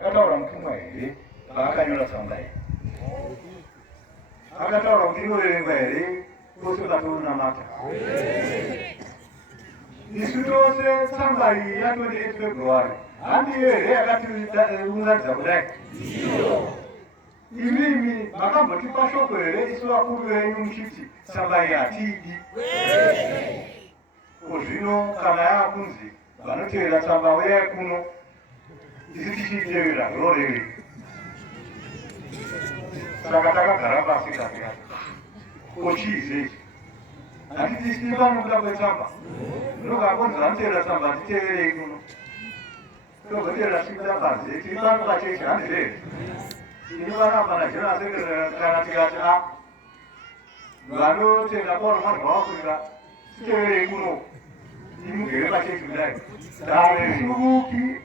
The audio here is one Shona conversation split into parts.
akataura mutumwa here paakanyora tsamba iyi akataura kuti inoverenga here tose patonamata isu tose tsamba iyi ya28 February handiyo here yakatiunganidza kudai imimi makambotipa shoko here isu vakuru venyu muchiti tsamba iyi hatiidi zvino kana yaakunzi vanotevera tsamba uyai kuno isi tichitevera rorei saka takagara pasi katikati kochiizei hatitisi panokuda kwetsamba ndokakonzi vanotevera tsamba hatiteverei kuno togotevera sikuda panze tiri pano pachechi handizvere ini vanafana zvinoasekera kana tikati vanotenda pauro mwana wavakurira titeverei kuno imugere pachechi kudai daesuruki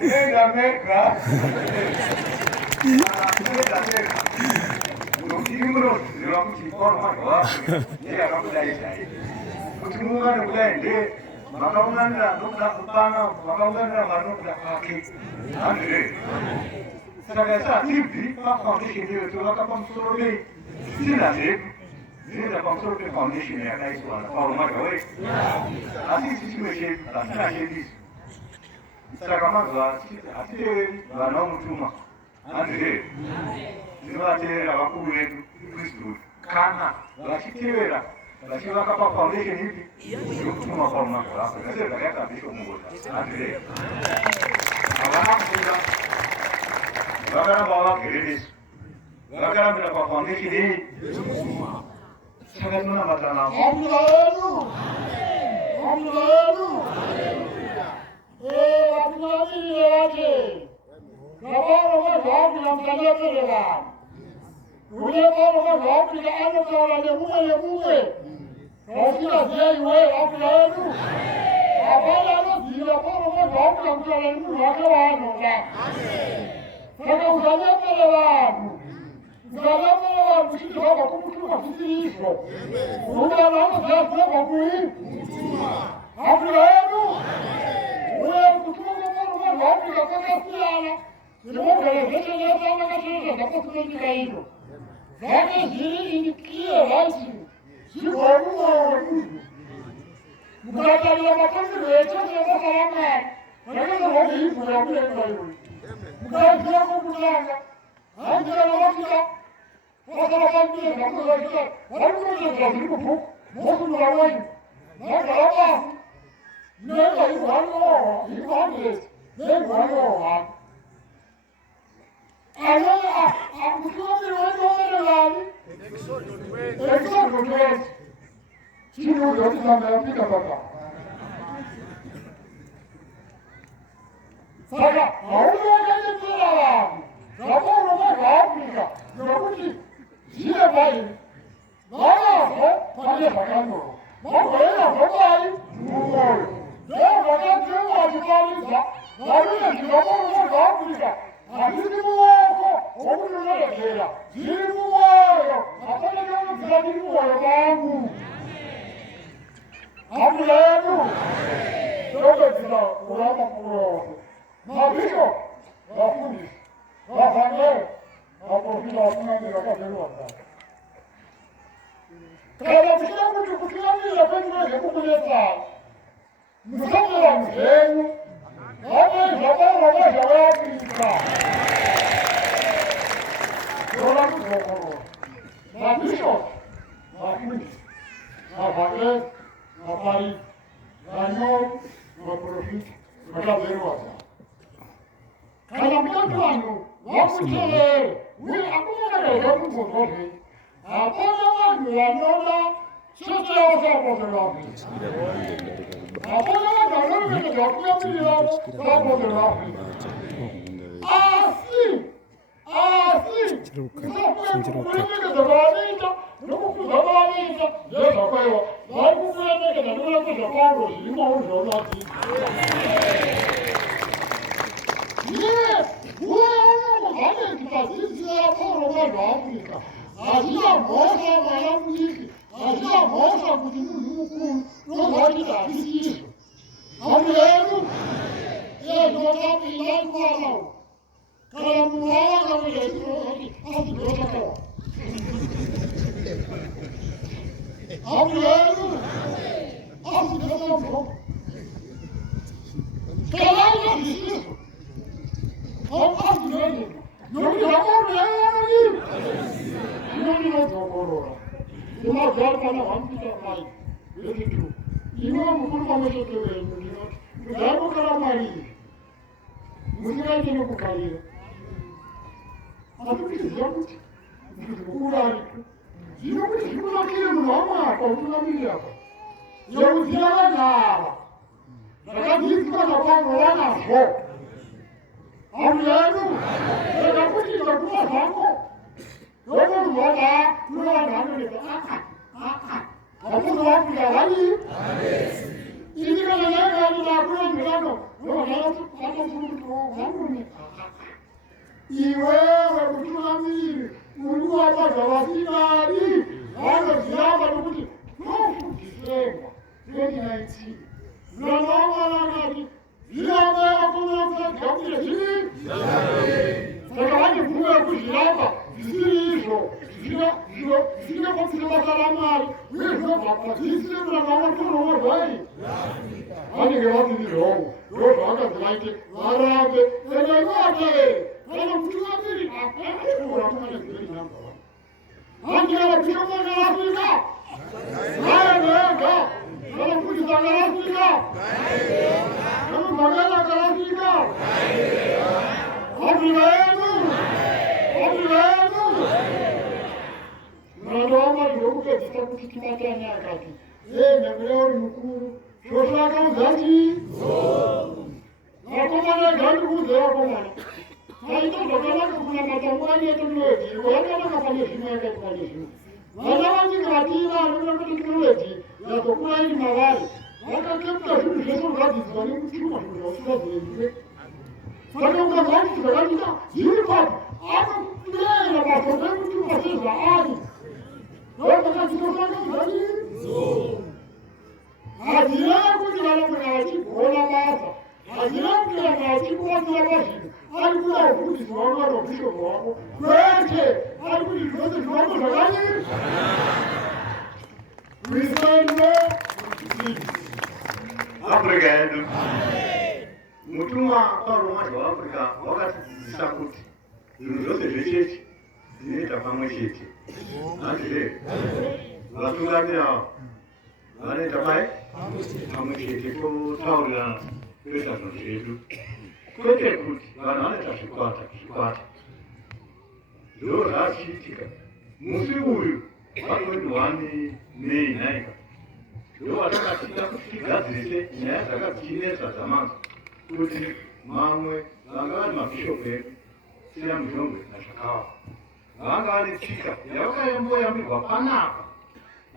enda mega nokuti munoziva kuti pauro mwana wavakurira ndiye akakudai chai kuti muungane kudai nde makaunganira nokuda kupana makaunganira mari nokuda kwake handizve saka isatibvi pafoundation yetu vakapamusoro nei tisina zvedu zvinoenda pamusoro pefoundation yakaiswa napauro magawei asi isi chimwe chedu pasina chedu isi saka mazuva hatiteveri vana vomutuma handizve zvinovateerera vakuru vedu priesthood kana vachitevera vachivaka pafoundation ipi yokutuma pauro magawei zvese zvakaita bishop mugoza handizve havana kufunda vakaramba vagereresi vakarambira pafoundation iyi saka tinonamatana Amina yenu. Amina yenu. Watunamiri wake. Kabalo mazwaku na mtanyepele wanu. Ule balo mazwaku na anotawala nemume. Kausina ziyei we, amina yenu. Abala anozila balo mazwaku na mtawala nemume wake wanu. Saka utanyepele wanu. Mtanyepele wanu mshiki waka kumutuma kisirisho. Ule anozila mwui. Amina yenu. Ule kutumu mwuru mwafrika kaka siyana. Nimogele zete nyezana kashirika zako kutenjika hivyo. Zake ziri inikie waisi. Zikoru mwuru. Mkatali ya makongi weche nyeza salama. Mwene mwori hivu ya kule mwayu. Mkatali ya kukutanga. Anjira na wakita. Wasa wakambiye na kule wakita. Wakule wakita ziliku puku. Mwosu mwawenyu. Mwakalama. Nenda iwano, iwano, iwano. Aloha, akutuami wano lani. Exodo twes. Chino yoti samepika baba. Sasa, auno wakati pila wani. Sasa unoka Afrika. Nakuti, zile bai. Nana ho, pale pakano. Mwakwela mwakwali, mwakwali. Leo wakati wajibaliza, walile kidogo kwa Afrika. Hakiki mwako, okunulekera. Ziri mwayo, apana kama kizabiri mwayo wangu. Amina yenu. Tobe zina ulama kuroho. Mabisho, wafundi, wafanye, waprofila wafunani wakafelu wakati. Kaya mshina kutukutuami ya pengu ya kukuleta. Msongo wa mzenu, wame zabara washa wapika. Yola mzokoro. Mabisho, wafundi, wafanye, wafari, wanyo, waprofiti, wakaberu wasa. Kaya mtoto wangu, wakutele, uli akuna leo mzokoro. Apona wangu wanyola, sisi wasa waprofiti. Apona wangu wanyola, waprofiti. Asi! Asi! Jota Pilai Kuala. Kalau muara kami jadi aku berdosa kau. Aku lalu, aku berdosa kau. Kalau kau itu, aku lalu. Jadi aku lalu. Ini aku orang. Cuma jalan kana kami tidak main. Begitu. Ini aku kami itu ini. Jalan kana mari. Mungkin aja nak kali. Aku bisa jawab. Kurang. Jika kita nak kira nama, kau tu nak milih apa? Yang siapa nak? Kalau kita nak orang nak, aku lalu. Aku tidak punya sama. Orang luar, luar mana ni? Aku luar tidak lagi. Ini kalau yang kami lakukan berapa? Orang aku ni. Iwe wakutunamiri Mungu hapa tawasikari Wano ziyaba nukuti Nufu kisenga 2019 Nanawa nakati Ziyaba ya kumulafuta Kakile hili Saka wani kuwe kuziyaba Zisiri iso Zisiri kufila masalamari Wifo kapa Zisiri nanawa kuno wazai Wani gewati ni roho Roho waka zilaiti Warabe Ene wate Kalau kita ni, orang mana beri nama? Anda kita mana Afrika? Mana? Kalau kita mana Afrika? Kalau mana Afrika? Afrika itu. Nada orang dulu kita kita tanya kaki. Negara mukuru. Soalnya kau jadi. Aku mana gandu dia aku mana. Hari itu bagaimana kuna macam ni teknologi, bagaimana kapal semua teknologi. Bagaimana kreatif, bagaimana teknologi, ya tu kuna ini mawar. Maka kita sudah sesuatu lagi, sekarang cuma sudah boleh. Sekarang kita lagi sekarang kita, jimat, apa ni lepas sekarang kita masih lagi. Lepas kita sekarang lagi. Hajilah aku di dalam mengaji bola bahasa. Hajilah kita mengaji bola bahasa. Aku dah putih semua orang bisa bawa. Berarti aku di luar semua orang lagi. Misalnya, Afrika itu. Mutuma kalau macam Afrika, orang sakut. Dulu terjadi, ini tak pernah terjadi. Nanti, waktu lagi ada capai, kami terjadi tu tahu lah, kita terjadi. Kote kuti, vana vanoita zvikwata. Ndo zvazviitika. Musi uyu vanoti 1 Mei 9. Ndo vatakasvika kuti tigadzirise nyaya dzakadzinesa dzamanzi. Kuti mamwe vanga vari mabhishopu edu, Siya Mujongwe naZvakawa. Vanga vane tsika yakayamboyambirwa panapa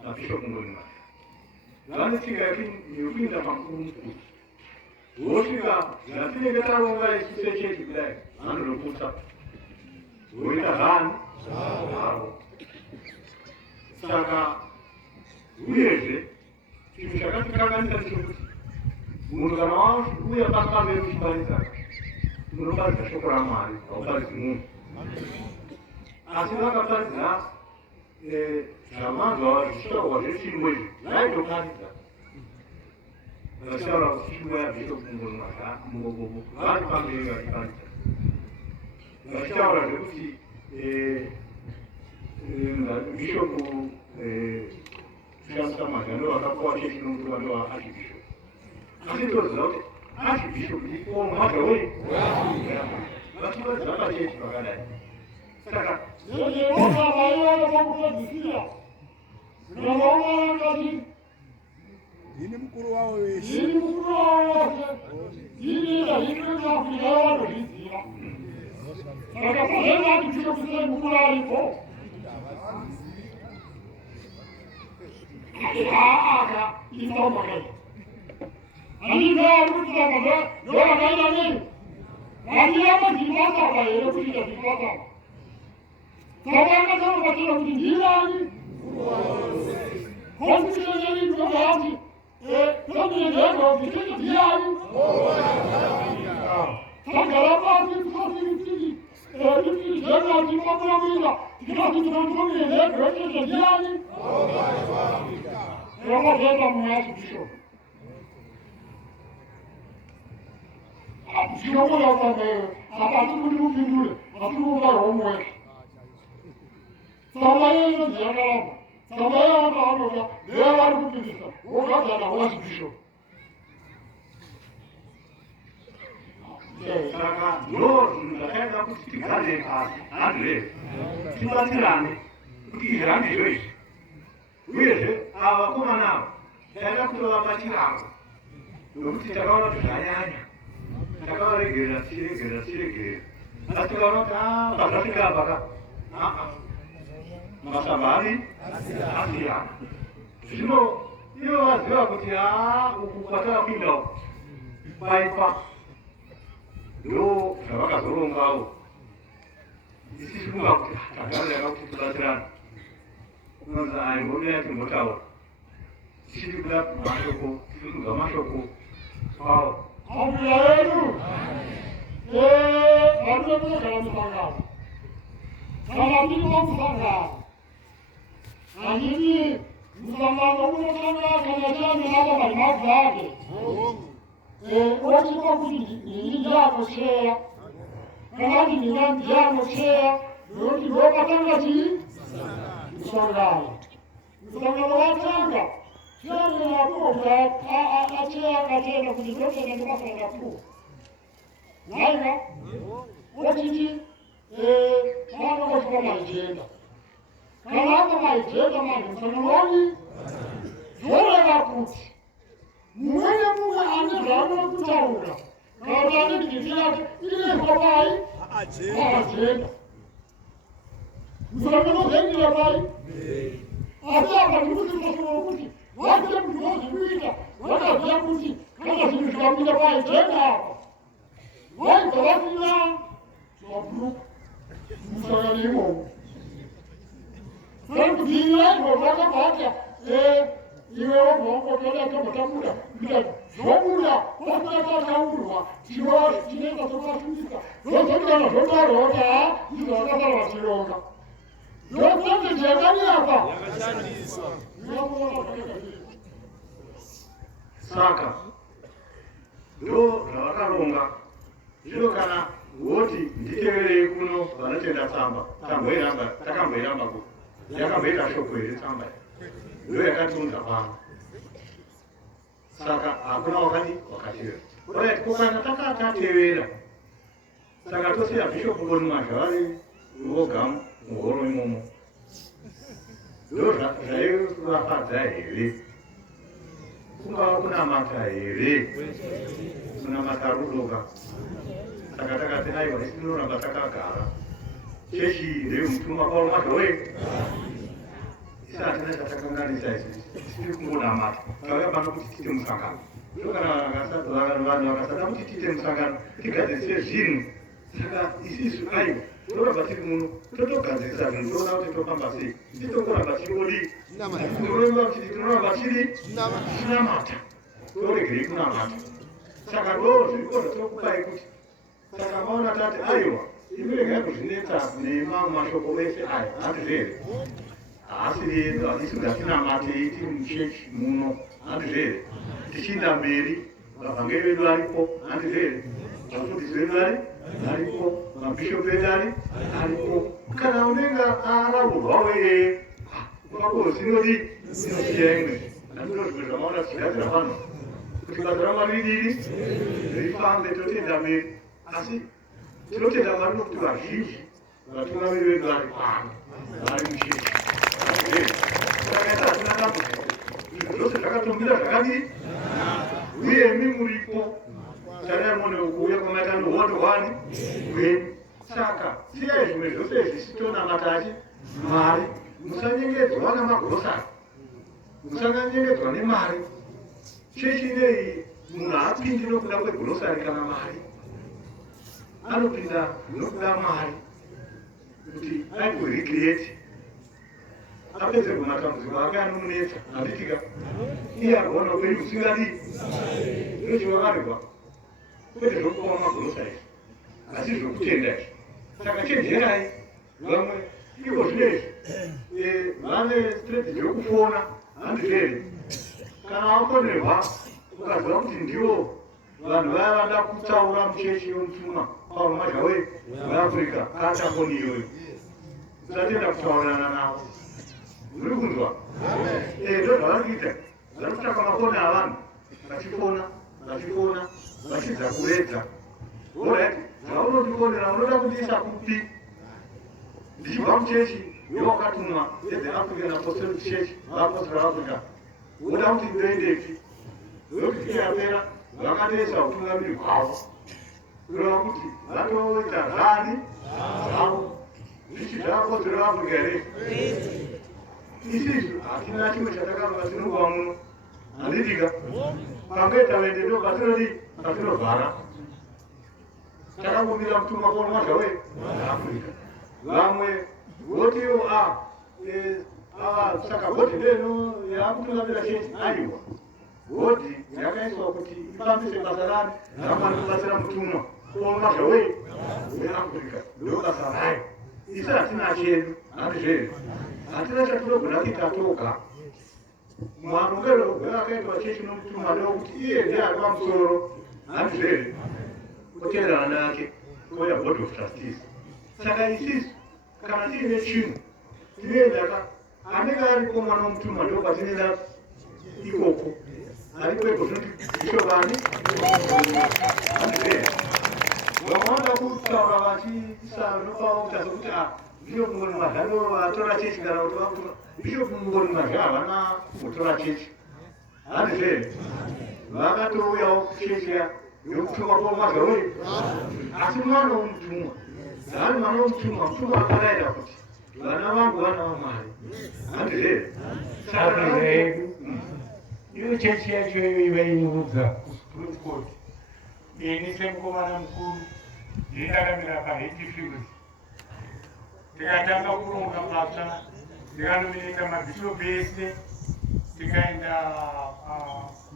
naBhishopu Ngoni-Maria. Vane tsika yekuinda pankuru mukuru. Wosvika zvatinenge taronga isise chechi kudai vanorokuta voita vanhu zvavo. Saka uyezve chinhu chakatikanganisa ndechekuti munhu kana wauya pakamberi uchiparidza unoparidza shoko raMwari, hauparidzi munhu. Asi vakaparidza zvamanzwa zvichitaurwa zvechirungu izvi vaitoparidza vachitaura kuti chirungu yaBhishopu Ngoni-Maria vari pamberi vachiparidza vachitaura zvekuti Bhishopu Shamsa-Maga ndo vakapuwa chechi nomutumwa ndo Archbishop. Asi toziva kuti Archbishop ikomwaga wei vachiparidza pachechi vakadai. Saka ini mukuru wao wese. Ini mukuru wao wose. Ini ila hikru ya kulewa ndo hizira. Saka kuhema kifika kusile mukuru aliko. Aka ito magay. Ani na ruti na magay. Yola kaila ni. Ani yama jimata ba yelo kuja jimata. Sabana kama bakila kujinjira ni. Konti na ni ndo gaji. Kami ndio ndio kitu kiani. Sangara pasi pasi tiki. Tiki jenga tiki mamira. Tiki tiki mamira. Tiki tiki jani. Roma jeta mwasi bisho. Sio moja kwa moja. Hapa tukuli mpindule. Atukuka romwe. Samaye no jenga. Samaye no anoja. Lewa kupindisa. Oga jana mwasi bisho. Saka yo ndakaenda kuti tigare pasi handre tibatsirane kuti izvandi izvozvi uyezve ava vakomana ava taida kutovabatsiravo nokuti takaona kuti zvanyanya takavaregerera tichiregerera asi tikaona kuti pazvasvika apaka masamba ari asiyana zvino ivo vaziva kuti uku kwatavapinda paipa ndo zvavakazorongawo isisi kunga kuti tagarira kuti tibatsirane unonzi aimbomira timbotaura tichiti kuda mashoko tiri kunzwa mashoko awo Ambuya yedu. Vantu vekugara musangano. Kana tiri pamusangano. Handiti musangano unotanga kana chane navo marimabvu ake. Ochipa kuti ndini ndianocheya. Kana kuti ndina ndianocheya. Nokuti ndokatanga chii? Musangano. Musangano watanga. Chane napoga acheya akatenda kuti ndotenda ndikasanga tu. Naina? Ochiti kana kusvika maijenda. Kana apa maijenda manje musanganoni zvoreva kuti mumwe mumwe ane zvaanoda kutaura kana ane nditi yake inoiswa pai paajenda. Musangano zvaindira pai asi akati kuti mukasoro kuti waziye kuti wozvikuita wakaziya kuti kana zvinhu zvikapinda paajenda apa vaibva vasina zvabhuruka musangano imomo. Saka kudzivirira izvozvo vakabva vati iwe wobva wangotoda tombotabuda ndikati zvobuda pasina chataurwa chinenge chokasvika zvozoti kana zvotarwa kuti izvo vakasara vachironga ndokuti yakani apa saka ndo zvavakaronga zvino kana woti nditeverei kuno vanotenda tsamba takamboiramba ku yakamboita shoko here tsamba ndo yakatiunza pano saka hakuna wakatevera orit kokana takatatevera saka tosiya bhishopu boni mazvavari voga muhoro imomo ndo zvaivafadza here kungava kunamata here kunamata rudoka saka takati aiwa isinoramba takagara chechi ndeyemutumwa paulo mazvowe isatina chatakanganisa isi tiri kungonamata takapana kuti tiite musangano ndokana vanhu vakasada kuti tiite musangano tigadzirise zvinhu saka isisu aiwa toramba tiri muno totogadzirisa zvinhu toona kuti tofamba sei titongoramba tiriodi tinoramba tiri tinamata toregerei kunamata saka ndo zvirikoza tokupai kuti saka maona tati aiwa imi regai kuzvinetsa nemamwe mashoko ese aya handizvere asi isingatinamatei tiri muchechi muno handizvere tichiinda mberi vabhange vedu varipo handizvere vafundisi vedu varipo mabhishopu edu aripo kana unenge araurwa weye vakozinodi inoziya imwe handino zvimwe zvamaona tichigadzira pano kuti basa ramwari ridiri rifambe totenda mberi asi tinotenda mwari nokuti vazhinji vatungamiri vedu vari pano vari muchechi saka hatina dambudziko zvinhu zvose zvakatomira zvakadii uye mi muripo tariamone kuuya kwamatano hondowani kwenyu saka siyai zvimwe zvose zvisitonamatachi mari musanyengedzwa namagorosari musanyengedzwa nemari chechi nei munhu haapindi nokuda kwegorosari kana mari anopinda nokuda mari kuti aigoricreate apedzerwa matambudziko ake anomunetsa handitika iye agona upenyu husingadii ndiro chivakarirwa kwete zvokupawa magorosari achizokutenda saka chenjerai vamwe ivo zvinezvi vane strength dzekufona handizvere kana wakonerwa ukaziva kuti ndivo vanhu vaya vada kutsaura muchechi yomutumwa pauro mazhawe veafrica kaachakoni iyoyo usatenda kutsaurana navo uri kunzwa ndo zvavari kuita vari kutsvaka mafoni avanhu vachifona vachidza kuredza orit zvaunotifonera unoda kundiisa kupi ndichibva muchechi yewakatumwa yethe african apostolic church vaapostol africa unoda kuti ndoendepi nokuti yapera vakatoisa utungamiri hwavo kureva kuti vatoita zvani zvavo zvichi zvaapostoli veafrica here isisu hatina chimwe chatakanga tinonguva muno handidika pangoita vende ndo patinovhara takangomira mutumwa kuona mazvawe africa vamwe votiwo saka godhi leno yakutungamira chechi aiwa godhi yakaiswa kuti ifambise basa rani ramwani kubatsira mutumwa kuona mazvawe weafrica ndo basa rayo isi hatina chedu handizvere hatina chatinogona kuita toga marongero wevakaitwa chechi nomutumwa ndokuti iye ndiye ari pamusoro handizvere kuteerana nake koya board of trustees saka isisu kana tiine chinhu tinoendaka anenge ariko mwana womutumwa ndo patinoenda ikoko arikwepo zvinoti zvishobani handizvere vamwe vanoda kutaura vachiisa nopavo kuita sokuti bishop mungoni mazhano vatora chechi kana kuti vakutuma bishop mungoni mazha havana kutora chechi handizvere vakatouyawo chechi yokutuma pomazhawe asi mwana womutumwa haani mwana womutumwa mutumwa akarayira kuti vana vangu vana vamwari handizvere africa yedu iyo chechi yacho iyo iva inyurudza kusupreme court ini semukomana mukuru ndindakamira pahetifils tikatanga kuronga patsva tikanominita mabhishopu ese tikaenda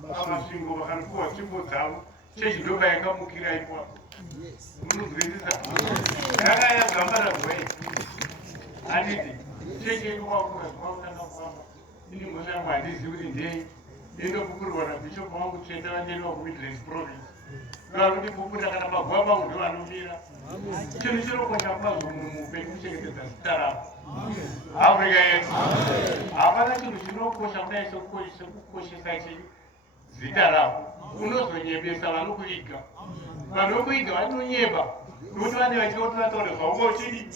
pamasvingo vakanopuwa tsvimbo dzavo chechi ndoba yakamukira ipapo munozwisisa takayazambara gwei handiti chechi yedu kwakura zvinakutanga kufamba ini mhosva yangu handizivi kuti ndei indopupurirwa nabhishopu vangu tsveta vandeniwa kumidlands province vanodipuputa kana maguva vangu ndo vanomira chinhu chinokonya kwazvo munhu muupenyu kuchengetedza zita ravo africa yedu hapana chinhu chinokosha kudai sekukoshesa zita ravo unozonyebesa vanokuiga vanokuiga vanonyeba nokuti vane vachiotoataura zvaunga uchidi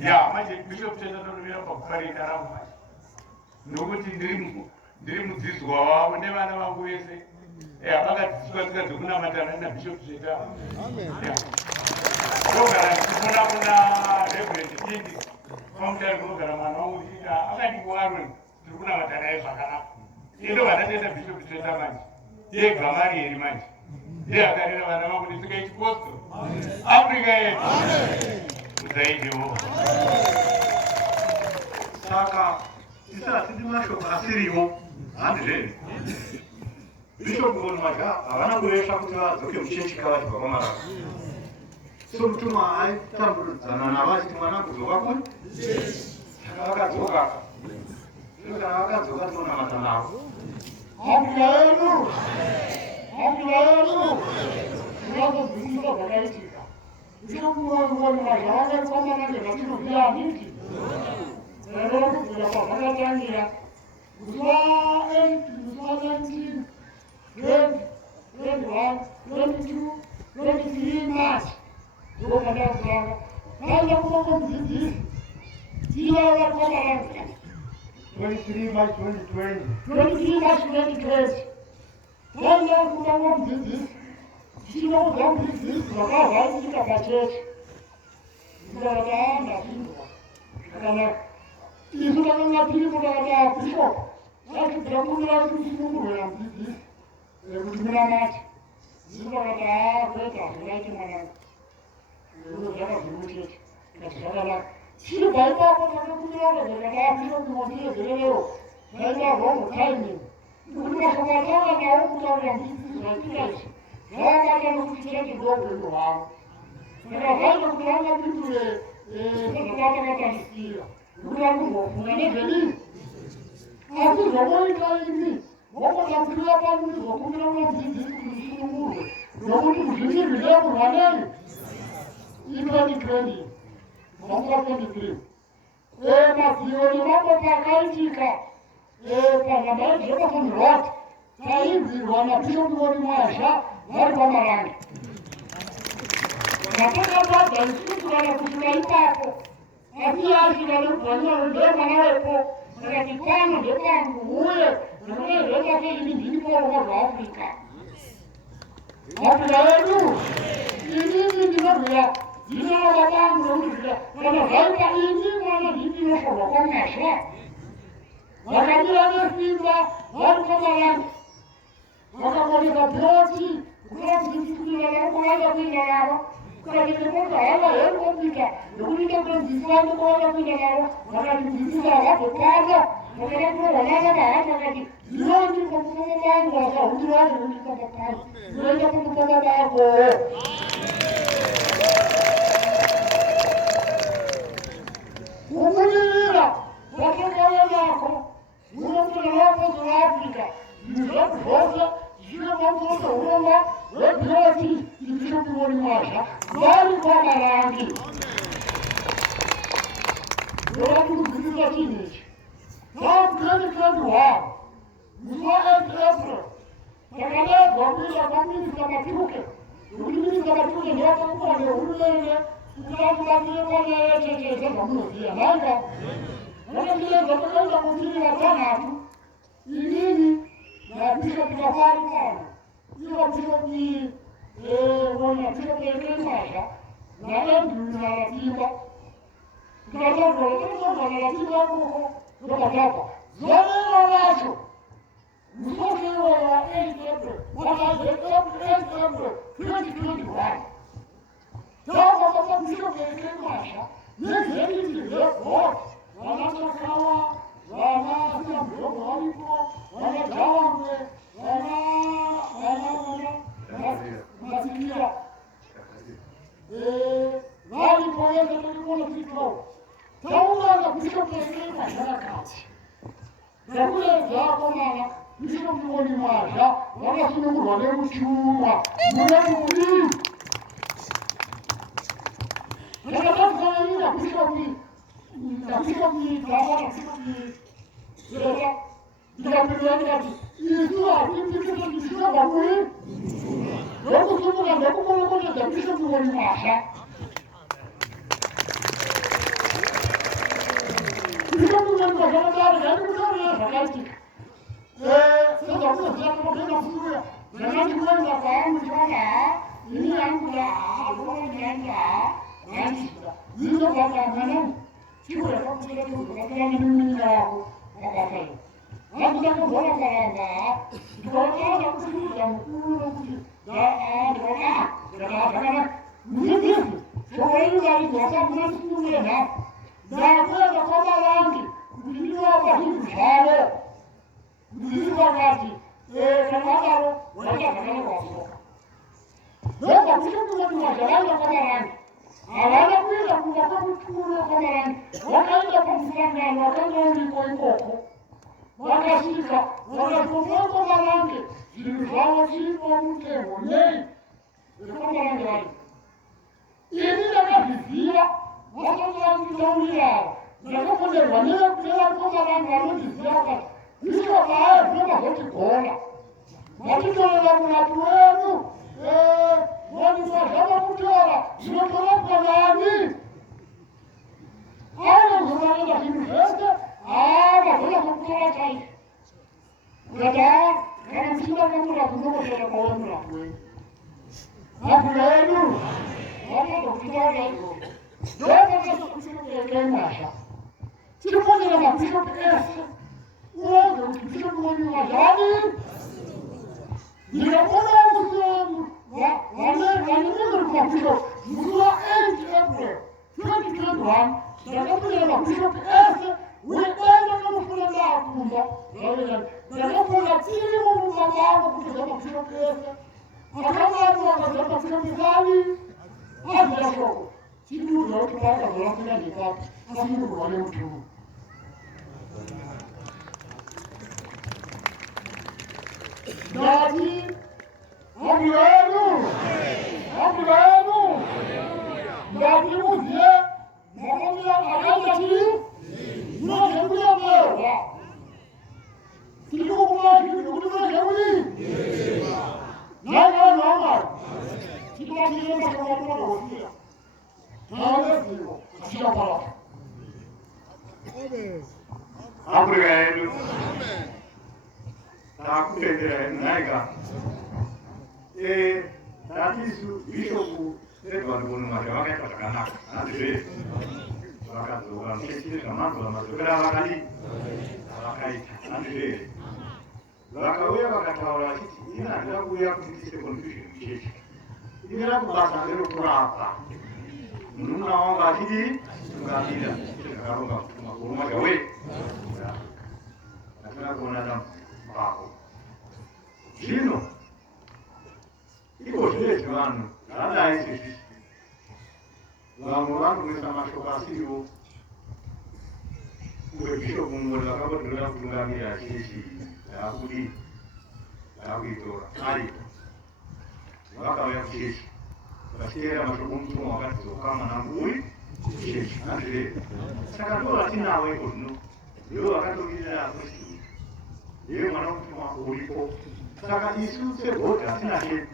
ya manje bishop tenda ndonomira pakufarika rangu manje nokuti ndiri mudzidzwa wavo nevana vangu vese vakadzidziswa tsika dzekunamatana nabishop cheta ndogara ndichifunda kuna reverend dindi pamutari kunogara mwana wangu ndichita akadikuarwe tiri kunamatana naye zvakanaka indo vanatenda bishop cheta manje iye gamarieri manje iye akarera vana vangu ndisika ichipostor africa yedu udzai jehovha saka tisati timashoko asiriwo handizvere bishop mungoni mazha havana kuresva kuti vadzoke muchechi kavachibva kwamaraka so mutumwa aitamburudzana navo achiti mwana kudzoka kuri saka vakadzoka kana vakadzoka tonamata navo africa yedu tinazozwisisa zvakaitika ndichirikungoni mazha vakakwamana ngezvatinobvira handiti rero kubvira pazvakatangira zuva 19 21 22 23 March ndokandakutanga vaenda kunongo mudzidzisi ivava vari kwamaranga 23 March 2020 23 March 2020 vaenda kunongo mudzidzisi tichinoudza mudzidzisi zvakavhaitika pachechi ndikavati ndapindwa zvakanaka isu takanga tiri mukavata bishop achibvira kumira kusunungurwera mudzidzisi kuti munamati ndikavati kweta hazvingaiti mwanangu zviro zvakazvimuchechi kati zvakanaka tichibva ipapo takakumira kazakati bishop motiregerero vaita wrong timing kuti mashoko atanga nawo kutaurira mudzidzisi zvaitika izvi zvavabata nokuti chechi ndoupenyu hwavo Trabalha com a pintura, trabalha com a tasquia. O trabalho não é feliz. Assim, eu vou entrar em mim. Vou fazer criar para mim, vou comer uma vida do mundo. Eu vou conseguir me dar um anel. E grande. Vamos lá para o mas eu não vou para cá e ficar. Para mais, eu vou fazer rote. Aí, viu, na pista do olho mais já, vai para a maranga. Na toda a estrutura da cultura e papo. A viagem da Alemanha, o Deus não é pouco. Para que quando eu falo, não é eu já vejo ninguém para o África. África é do. E ninguém não vê. E não vai dar um nome de. Quando vai para ninguém não falou como é só. Vai caminhar na fila, vai para lá. Wakakoleka byoti, kuti kusikira kuwanda kuinda navo. Kukatekemoza hava helikopita, yokuita kwenzisani kuwanda kuinda navo. Vakatidzidzisa vakatopaza, vakada kunohonana vahamba vakati, ndinoti pamusoro vangu vakahundirani kundipapa pasi. Unoenda kundipapa vako. Kubudirira, vakakauya nako. Unokuta navapozi vaAfrica. Ndizvakuhosa zvine pamusoro peurongwa hwebhiroti ibishopi worimasha vari kwamarangi ndovati kudzidzisa chinhu ichi ta2021 musi wa8 April takanedzwa kuita kwaminista Matuke nokuti minista Matuke ndovakakupa nehurumende kuti vatibatsire panyaya yechechese zvamunoziva nanga vakatireza kuenda kutiri vatanhatu inini na Bishop Kafari Mwana, iwa Bishop ni wana Bishop Ekremasha, na Andrew na Latiba. Tunataka na Latiba huko kwa hapa. Zale wanacho. Msoke wa 8 April, wana 8 April 2021. Kama Bishop Ekremasha, yeye ndiye wanatakawa wanafanya mdogo walipo wanajawangwe wanasikia walipoenda tulimona fikro taunga kusika kuelekea harakati yakule yako mama kusika kuoni mwaja wanasungurwa leo mchuma mwanamudi nakataka kufanya kusika ndikapindura isu hatimikisa ndisina vakui ndokusumuka ndakumonokonedza bishopimoni masha bishopimoni masha kadari ndandikutaurira zvakaitika sezakunoziva kamapena fuya ndandandikuenda kwangu ndiona ini yanguda ndooianda ndandida ndinobvakamwana chiko yakakutoaaaaa mimini yako akafaia Nakuja kuona kwamba tunaona kusikiliza mkuu kuti ndio mimi shughuli za kwa sababu na kwenda kwa malangi kuliwa kwa hivi shale kuliwa wakati kama wale kwa soka ndio kushukuru kwa majalala kwa malangi awala kuja kwa kuchukua kwa malangi wakaenda kwa mfano wakaenda uliko ikoko wakashika wakafunga malangi zilizao chini mtego nei kwa malangi wale ili ndakavizira wakaanza kuulia ndakaponderwa nile kula kwa malangi walozizia kwa hiyo baadaye ndio hoti kona wakitoa mnapu wenu wani wazama kutoa zinapola kwa nani hao ndio hivi wala kutoa chai ndio kama mshinda kama kutoka kwa mwana wewe hapo wenu hapo kutoa hiyo ndio kutoka masha sifanye na mapisho pesa uone ukipita kwa majani ninaona msomo wale mapisho msua 8 April 2021 ndio mapisho pesa wewe kama fulani akunda ndio kuna chini mungu mama kutoka mapisho pesa akama watu wakasema kwa mizani hapo kuja utupaka zolafika nipaka asini kuwale utu Dadi Amulenu Dadi uzie Makomia akaja kili Muna kekuja mewa Kiliku kuma kikutumuna kekuli Naya nama Kikuwa kilema kama kuma kusia Tawe siyo Kashia pala Amulenu Nakupendera naiga tatizo bishopu Edward Bonumare wakaitakanaka nazire wakazoga mshekile kamandu amazokera wakali wakaita nazire wakauya wakataura chiti ina ndakuya kufikise confusion mchechi ina kubasa lero kurapa mununa wanga achiti ngabila ngakaronga kutuma kuruma gawe nakana kuona damu pako zvino iko zvine zvevanhu zvadai sezvizvi vamwe vanongoisa mashoko asiriwo uye bishopu mumwe vakambodhora kutungamira chechi yaakudi yaakuitora aripo vakauya kuchechi vachiteera mashoko mutumwa wakadzoka mwanangu uyu chechi nazvireva saka ndo vatinawo iko zvino ivo vakatomirira kristu iye mwana mutumwa uripo saka isu sebhodhi hatina chedu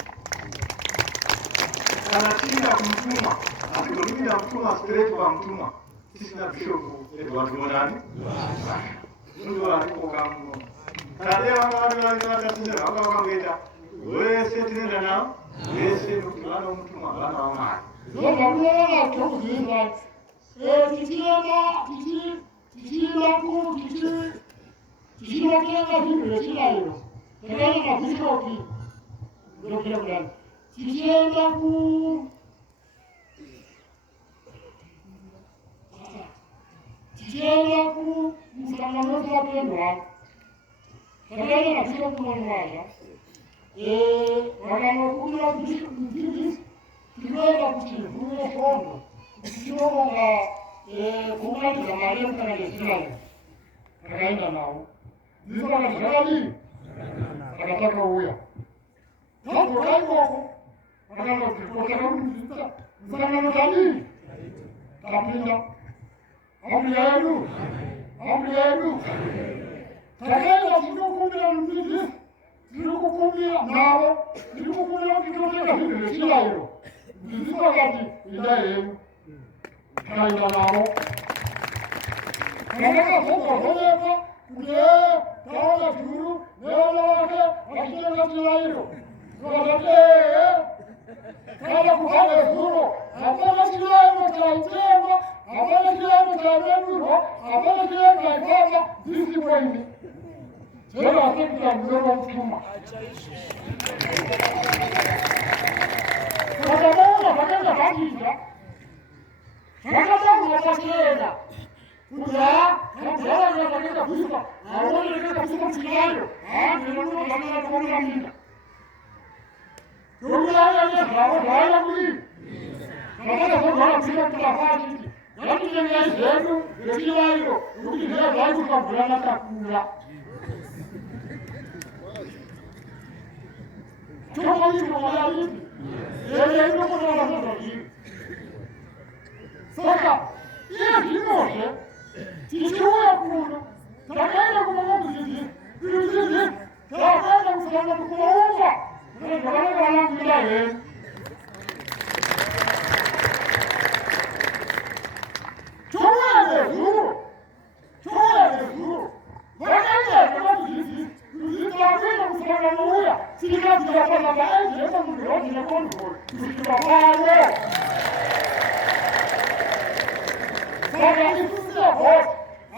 kana tiinda kumutuma hatinomira mutuma straight pamutuma tisina bishopu Edward Bonani ndo aripo kamuno kade vanga vatasinira vanga vakangoita wese tinoenda navo vese nokuti vana vomutuma vana vamwari Zogamuona tokuziva tichienda zvinhu zvechirayiro takaenda mabhishopi ndokira kudani tichienda kumusangano wesapendwa takaenda mabhishopi mwanuwazva vakanokumbira tinoenda kuti vhume svondo tichinovonga kuunganidza mari yekutanga nezirayiro takaenda navo ivo vakati zvakadii akatakauya tagoda ikoko vakanga kutikotakauita musangano kadii tapinda ambuya yedu takaenda tinokumbira mudzidzisi tiri kukumbira navo tiri kukumbira kuti tinotenga zvinhu zvechirayiro mudzidzisi vakati indai henyu takaenda navo vakakazogozoneka kuti taona zviuru nevana vake vachitenga chirayiro vakati kana kugara zuro hapana chirayiro chaitengwa hapana chirayiro chavenurwa hapana chirayiro chaifamba disipline chero asekuita muzoro womutuma vakavaona vakanga zvachinja vakatangwa pachienda kuti vabhavana vakanga bviswa haonekeka bviswa chirayiro haandironoaaa kuonera minda tokuyaaya nezvavo zvaiya kudii vakazogara bviswa kutafa achiti vatitengai zvedu zvechirayiro nokuti zviya zvaikutabhurana takura tokoitikomadaviti einokonaazvazvazviri saka iye zvinozve tichiuya kuno takaenda kumamudzidzisi iiii takaenda kusangana kumaumba zvakanaka vanamira henu touya nezuro vakaenda kumamudzidzisi tikakuenda kusangana uya tikazvirapazamba aizvesa munhu wazine kontrol kusvika pano saka isusina bhoti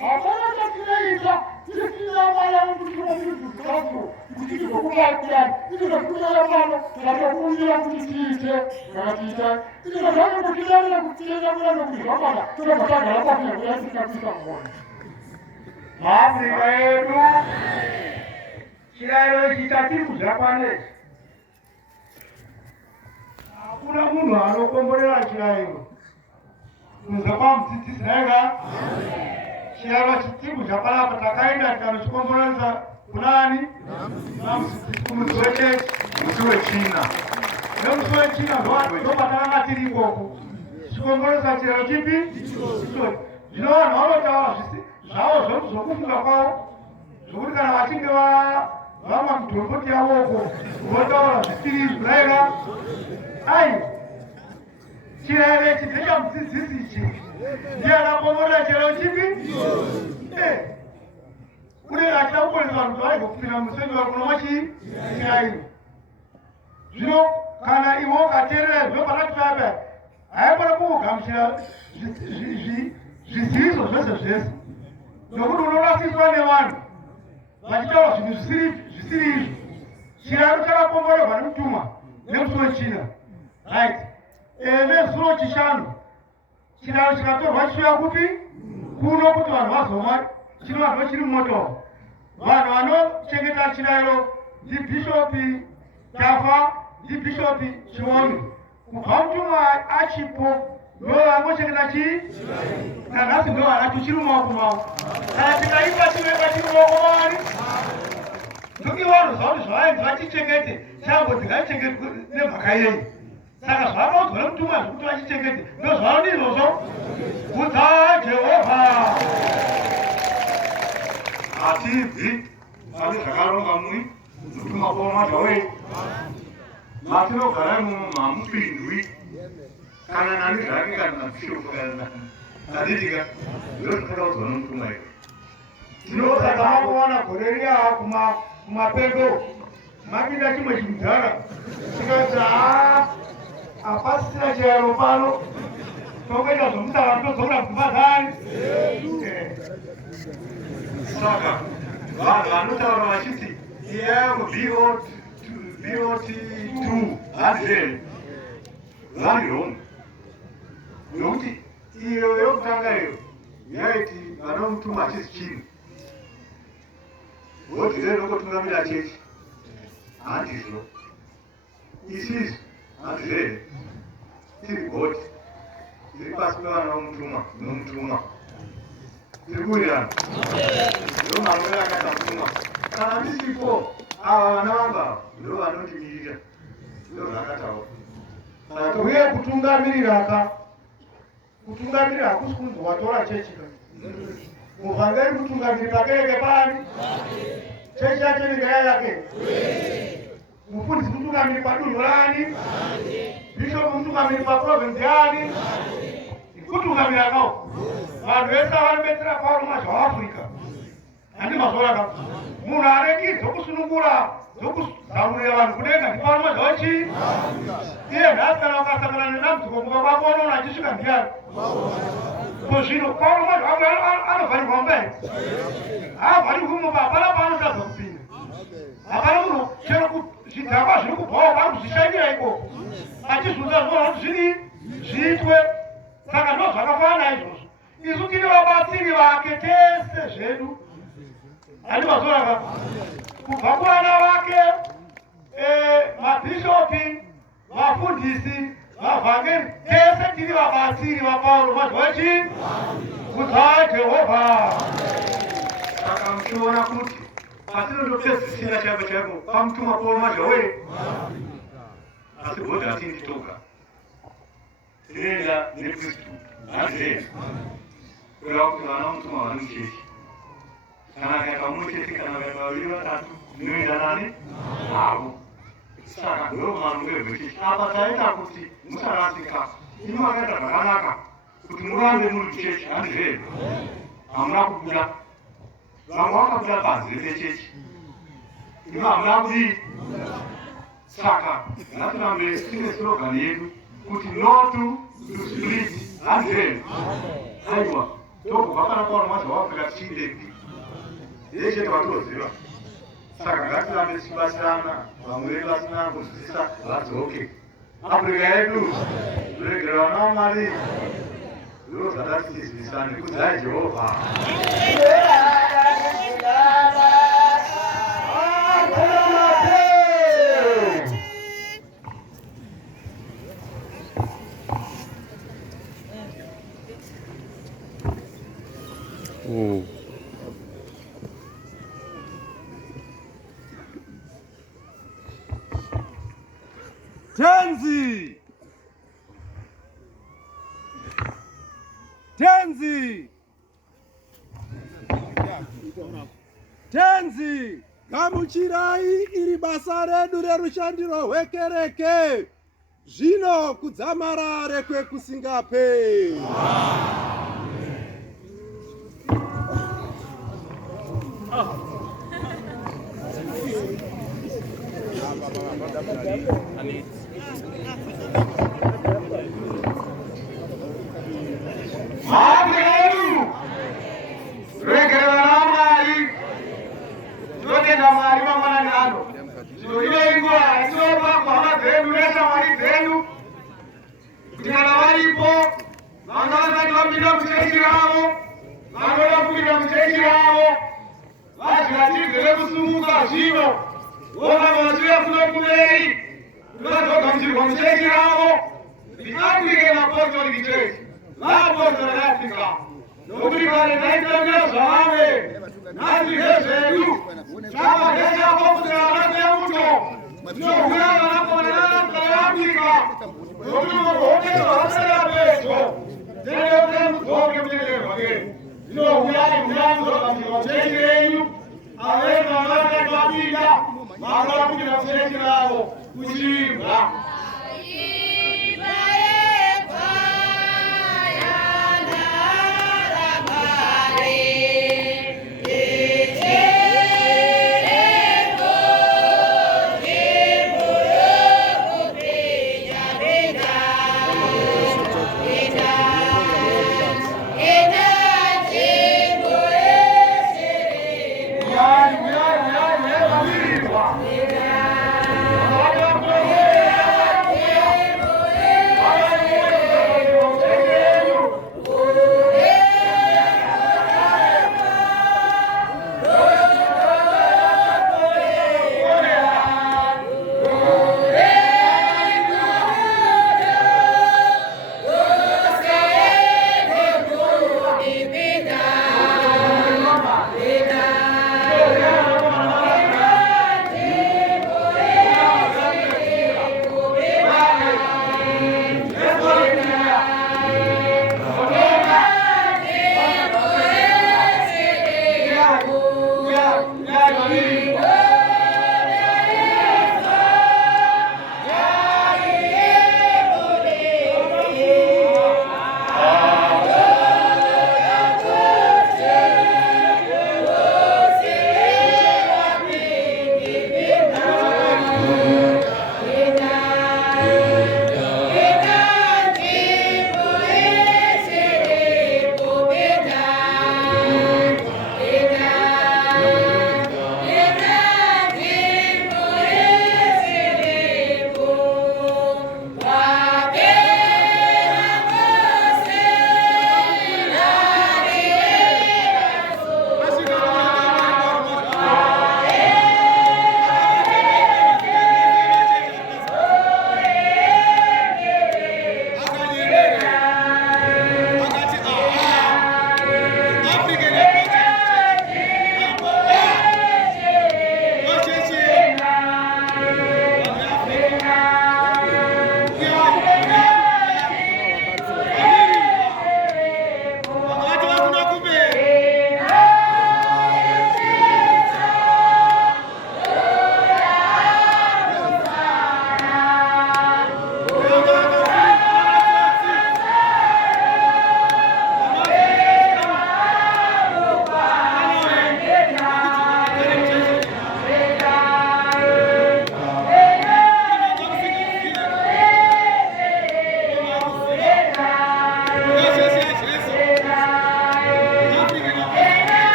hapana chatinoita tisina mwana wekutiomuzvuzikazo kuti tizokubatirani itizokutaya pano tatokumbira kuti tiite vakatiitai itizozvane kutidanira kutienda muna nokuti zvakada tobva tagara pafina kuya tisikatsika ngoni maafrika yedu chirayiro chitati kuzvapanezi hakuna munhu anokomborera chirayiro Muzakwa mtsitsi naega. Chiyarwa chitibu chapalapa takaenda tikanochikomboranisa kunani? Musi wechechi. Musi wechina. Nemusi wechina ndopatakanga tiri ikoko. Chikomboresa chirero chipi? Zvino vanhu vanotaura zvavo zvokufunga kwavo zvokuti kana vachinge vamwa mitombo yavoko votaura zvisiri izvi kuraiva. Ai, chireve ichi ndechamudzidzisi ichi ndiye akakomborera chirero chipi? Uye achida kuponesa vanhu kuti vaigopinda musenyi vari kunomwa chiyaiyo. Zvino kana iwe ukateerera zvino panatipapa haikona kugamuchira zviziviso zvese zvese nokuti unorasiswa nevanhu vachitaura zvinhu zvisiri izvi. Chiraro chakakomborerwa nemutuma nemusi wechina, right? Nezuro chishanu chiraro chikatorwa chichiuya kupi? Kuno kuti vanhu vazomwa chinova chiri mumoto. Vanhu vanochengeta chiraro ndibhishopi Tafa ndibhishopi Chioni. Kubva mutumwa achipo ndovangochengeta chii? Nanhasi ndovana tuchiri mumaoko mavo. Kana tikaipa chinoipa chiri mumaoko mavani ndoki vanhu zvauri zvavainzi vachichengete chango dzingachengetwe nemhaka yei. Saka zvakaudzwa nemutumwa zvokuti vachichengete ndozvaudi izvozvo. Kudza Jehovha. Hatibvi pane zvakaronga mui mutumwa pomazvawei. Matinogara hamupindwi kana nani zvake kana nabhishopu kana kaditika ndozvakaudzwa nomutumwa iwe. Tinosaka makuona gore riya kumapedo mapinda chimwe chimudhara tikati hapasisina chiyaro pano tokuita zvomusara tozokura pfuma dzani. Saka vanhu vanotaura vachiti iyayangu BOT2 hazvere vari wrong. Nokuti iyo yokutanga iyo yaiti vana mutumwa achisi chinhu voti renokotungamira chechi handizvo. Isisu hazvere tiri goti tiri pasi pevana vomutumwa nomutumwa tiri kuwirirana. Ndo mamwere akaita mutumwa kana ndisipo ava vana vangu ava ndo vanotimirira ndo zvakataura. Uye kutungamirira hakusi kunzi watora chechi. Muvhangeri kutungamirira pakereke pani? Chechi yacho nigaya yake. Mufundisi kutungamirira padunhu rani? Bhishopu kutungamirira paprovinsi yani? Kutungamirira kawo. Vanhu vese vanobetsera Pauro mazvaafrica. Handi mazoraka. Munhu areki dzokusunungura dzokuzamurira vanhu kudenga ndipauro mazvaochi? Iye nhasi kana ukasangana nenamdziko kumba kwako unoona achisvika ndiani? Zvino Pauro mazvavo anovharirwa mberi. Haavharirwi mumba, hapana paanotadza kupinda. Hapana munhu chero zvidhakwa zviri kubvawo pari kuzvishanyira ikoko achizvunza zvona kuti zvini zviitwe. Saka ndo zvakafanana izvozvo. Isu tiri vabatsiri vake tese zvedu. Handi mazoraka kubva kuvana vake, mabhishopi, vafundisi, vavhangeri tese tiri vabatsiri vapauro mazvachi kudza Jehovha. Saka muchiona kuti patinondopedzisira chaipo chaipo pamutumwa Pauro mazvawei. Asi bhodhi hatindi toga tinoenda nekristu hazvere kureva kuti vana mutumwa vari muchechi. Kana kaita mumwe chete kana kaita vaviri vatatu zvinoenda nani havo. Saka ndo marongero rwechechi apa taita kuti musarasika. Imi makaita zvakanaka kuti murambe muri muchechi handizvere. Hamuna kubuda. Vamwe vakabuda panze pechechi. Imi hamuna kudii. Saka ngatirambe tine slogan yedu kuti no to split handizvere. Aiwa tobva kana Pauro mazvaafrica tichiindeki ndechete vatoziva. Saka ngatirambe tichibatsirana vamwe vedu vasina kunzwisisa vadzoke. Afrika yedu zviregera vana vaMwari ndiro zvatatichizwisani kudzai Jehovha. Tenzi! Tenzi! Tenzi! Gamuchirai iri basa redu rerushandiro rwekereke. Zvino kudzamarare kwekusingape. Yeah.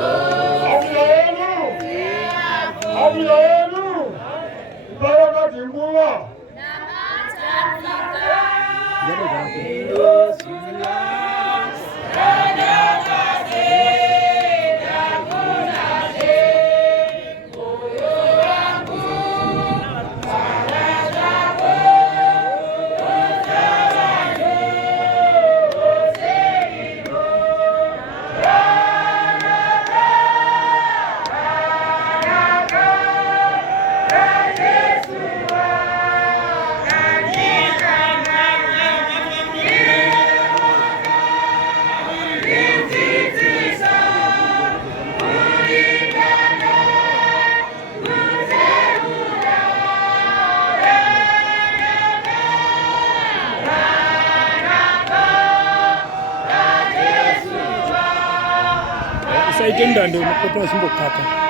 Afya yenu, afya yenu, baraka jimbula. Saitenda ndio unapotoa simbo kata.